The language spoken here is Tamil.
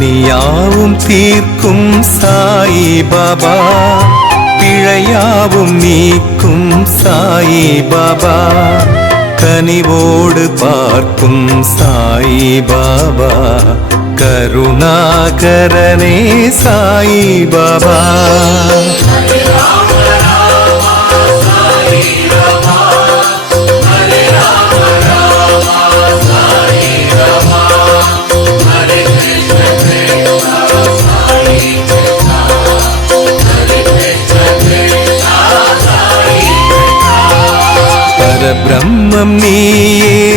பிணியாவும் தீர்க்கும் சாயி பாபா, பிழையாவும் நீக்கும் சாயி பாபா, கனிவோடு பார்க்கும் சாயி பாபா, கருணாகரனே சாயி பாபா.